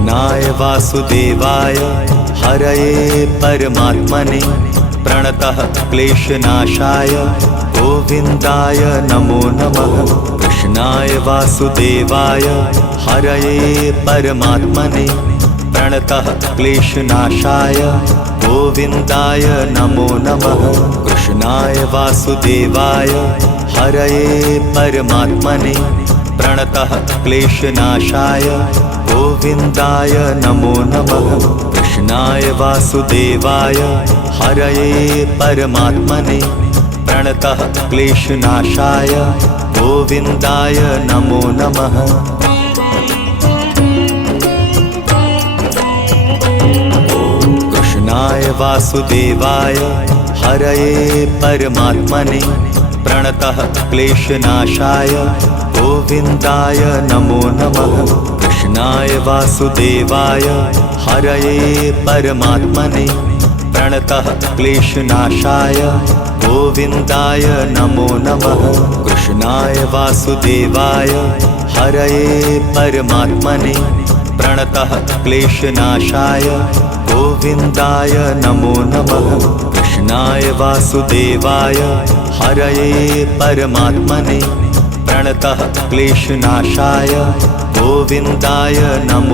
कृष्णाय वासुदेवाय हरये परमात्मने प्रणतः क्लेशनाशाय गोविन्दाय नमो नमः। कृष्णाय वासुदेवाय हरये परमात्मने प्रणतः क्लेशनाशाय गोविन्दाय नमो नमः। कृष्णाय वासुदेवाय हरये परमात्मने प्रणतः क्लेशनाशाय गोविन्दाय नमो नमः। कृष्णाय वासुदेवाय हरये परमात्मने प्रणतः क्लेशनाशाय गोविन्दाय नमो नमः। कृष्णाय वासुदेवाय हरये परमात्मने प्रणतः क्लेशनाशाय गोविन्दाय नमो नमः। कृष्णाय वासुदेवाय हरये परमात्मने प्रणतः क्लेशनाशाय गोविन्दाय नमो नमः। कृष्णाय वासुदेवाय हरये परमात्मने प्रणतः क्लेशनाशाय गोविन्दाय नमो नमः। कृष्णाय वासुदेवाय हरये परमात्मने प्रणतः क्लेशनाशाय गोविन्दाय नमो